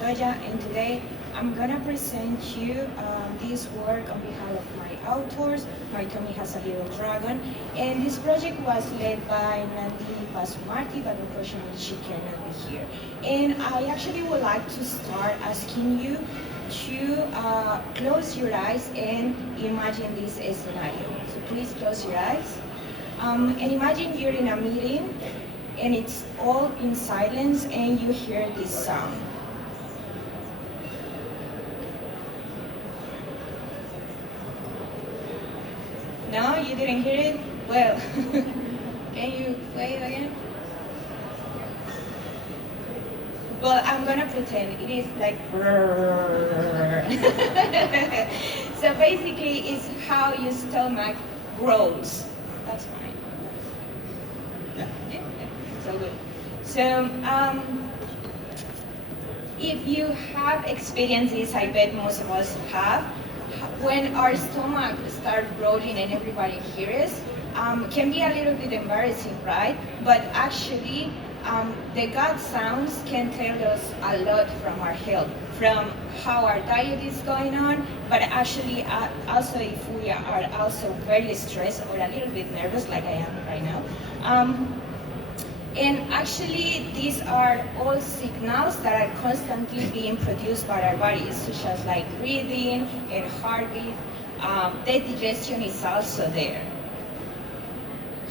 Montoya, and today I'm gonna present you this work on behalf of my authors. My tummy has a little dragon, and this project was led by Nandi Basumarti, but unfortunately she cannot be here. And I actually would like to start asking you to close your eyes and imagine this scenario. So please close your eyes. And imagine you're in a meeting and it's all in silence and you hear this sound. No, you didn't hear it? Well, can you play it again? Well, I'm gonna pretend it is like so basically it's how your stomach grows. That's fine. Yeah, so good. So if you have experienced this, I bet most of us have, when our stomach starts growing and everybody hears, can be a little bit embarrassing, right? But actually, the gut sounds can tell us a lot from our health, from how our diet is going on, but actually also if we are also very stressed or a little bit nervous, like I am right now. And actually, these are all signals that are constantly being produced by our bodies, such as like breathing and heartbeat. The digestion is also there.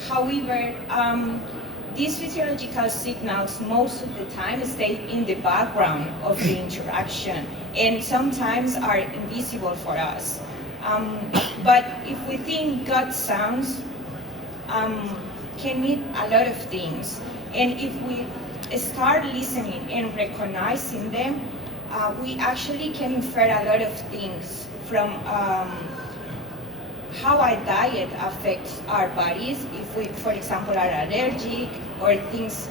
However, these physiological signals most of the time stay in the background of the interaction and sometimes are invisible for us. But if we think gut sounds can mean a lot of things, and if we start listening and recognizing them, we actually can infer a lot of things from how our diet affects our bodies. If we, for example, are allergic or things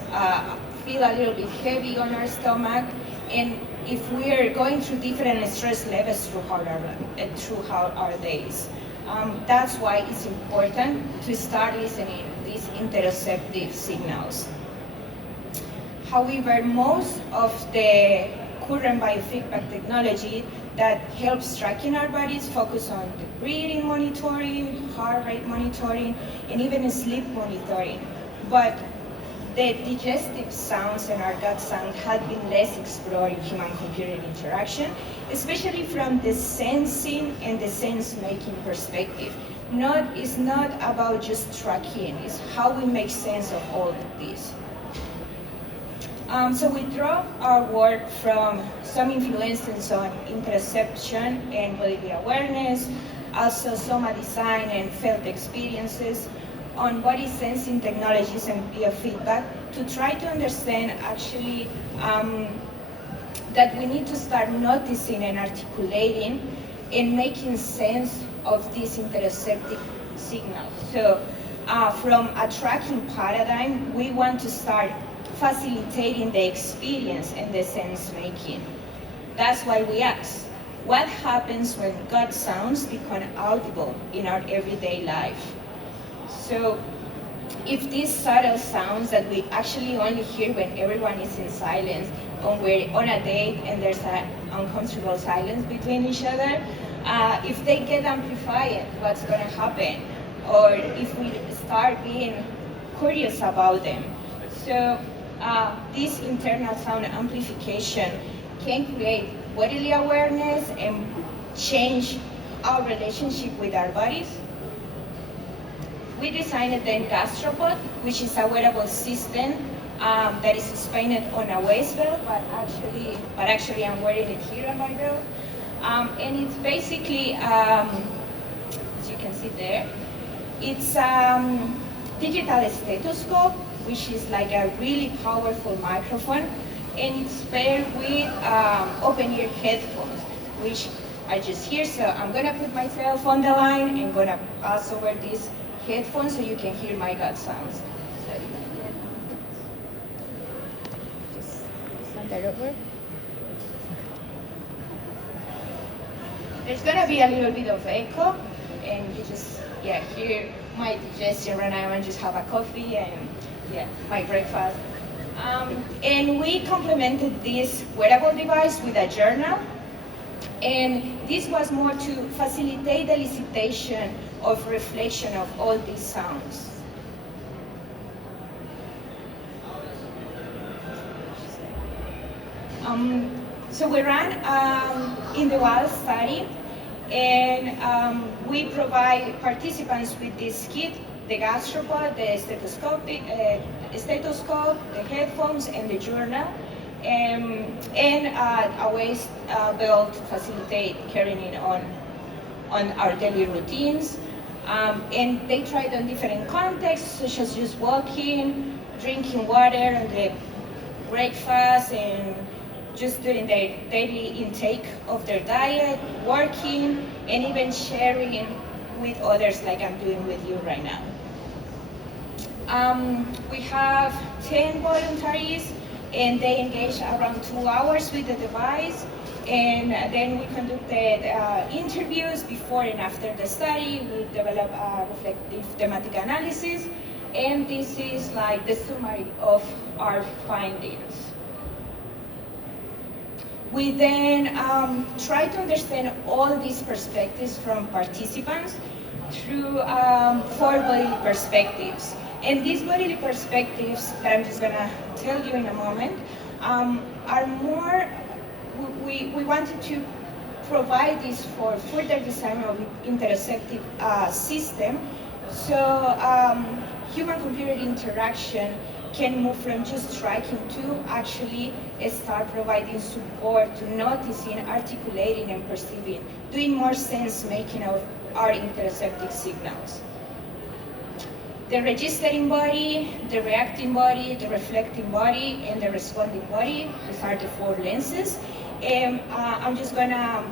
feel a little bit heavy on our stomach, and if we are going through different stress levels throughout our days. That's why it's important to start listening to these interoceptive signals. However, most of the current biofeedback technology that helps tracking our bodies focus on the breathing monitoring, heart rate monitoring, and even sleep monitoring. But the digestive sounds and our gut sound have been less explored in human-computer interaction, especially from the sensing and the sense-making perspective. It's not about just tracking, it's how we make sense of all of this. So we draw our work from some influences on interoception and bodily awareness, also soma design and felt experiences, on body sensing technologies and biofeedback, to try to understand actually that we need to start noticing and articulating and making sense of these interoceptive signals. So from a tracking paradigm, we want to start facilitating the experience and the sense making. That's why we ask, what happens when gut sounds become audible in our everyday life? So if these subtle sounds that we actually only hear when everyone is in silence, when we're on a date and there's an uncomfortable silence between each other, if they get amplified, what's going to happen? Or if we start being curious about them. So this internal sound amplification can create bodily awareness and change our relationship with our bodies. We designed the Gastropod, which is a wearable system that is suspended on a waist belt, but actually I'm wearing it here on my belt. And it's basically, as you can see there, it's digital stethoscope, which is like a really powerful microphone, and it's paired with open-ear headphones, which are just here. So I'm gonna put myself on the line and gonna also wear these headphones so you can hear my gut sounds. So you can just slide that over. There's gonna be a little bit of echo, and you just hear my digestion right now and just have a coffee and my breakfast. And we complemented this wearable device with a journal. And this was more to facilitate the elicitation of reflection of all these sounds. So we ran in the wild study, and we provide participants with this kit, the gastropod, the stethoscope, the headphones, and the journal, and a waist belt to facilitate carrying it on our daily routines. And they tried on different contexts, such as just walking, drinking water, and the breakfast, and just during their daily intake of their diet, working, and even sharing with others like I'm doing with you right now. We have 10 voluntaries, and they engage around 2 hours with the device, and then we conducted interviews before and after the study. We developed a reflective thematic analysis, and this is like the summary of our findings. We then try to understand all these perspectives from participants through 4 bodily perspectives. And these bodily perspectives that I'm just gonna tell you in a moment are more, we wanted to provide this for further design of interoceptive system. So human-computer interaction can move from just striking to actually start providing support to noticing, articulating, and perceiving, doing more sense-making of our interoceptive signals. The registering body, the reacting body, the reflecting body, and the responding body, these are the 4 lenses. And I'm just gonna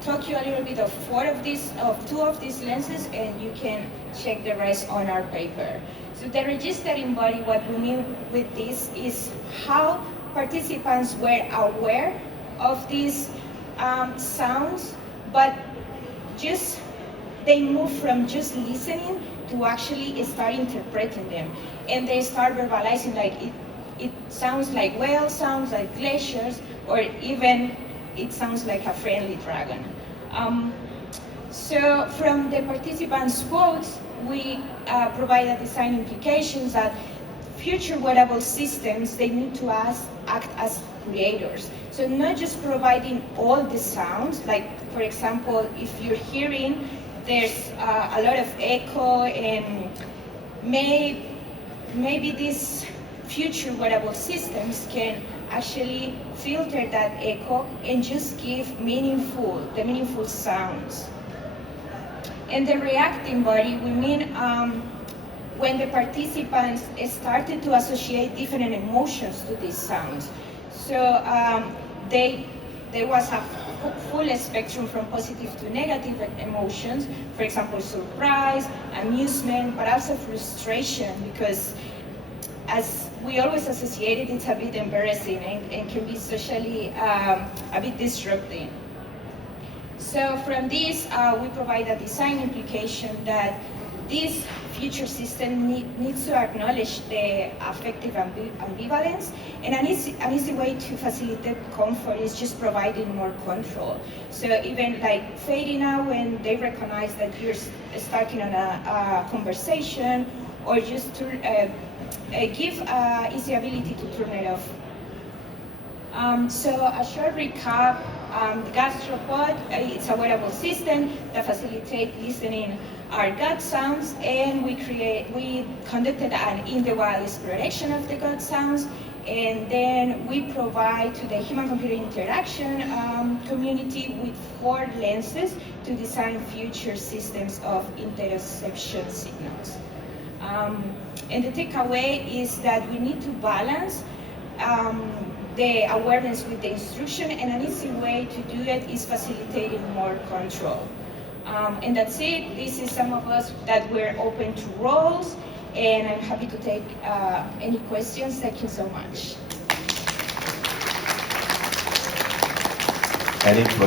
talk you a little bit of 2 of these lenses, and you can check the rest on our paper. So the registering body, what we mean with this is how participants were aware of these sounds, but just they move from just listening to actually start interpreting them. And they start verbalizing, like it sounds like whales, sounds like glaciers, or even it sounds like a friendly dragon. So from the participants' quotes, we provide a design implications that future wearable systems, they need to act as creators. So not just providing all the sounds, like for example, if you're hearing, there's a lot of echo, and maybe these future wearable systems can actually filter that echo and just give the meaningful sounds. And the reacting body, we mean when the participants started to associate different emotions to these sounds. So there was a full spectrum from positive to negative emotions, for example, surprise, amusement, but also frustration, because as we always associate it, it's a bit embarrassing and can be socially a bit disrupting. So from this, we provide a design implication that this future system needs to acknowledge the affective ambivalence, and an easy way to facilitate comfort is just providing more control. So even like fading out when they recognize that you're starting on a conversation, or just to give easy ability to turn it off. So a short recap, the gastropod, it's a wearable system that facilitates listening our gut sounds, and we conducted an in-the-wild exploration of the gut sounds, and then we provide to the human-computer interaction community with 4 lenses to design future systems of interoception signals. And the takeaway is that we need to balance the awareness with the instruction, and an easy way to do it is facilitating more control. And that's it. This is some of us that we're open to roles, and I'm happy to take any questions. Thank you so much. Any questions?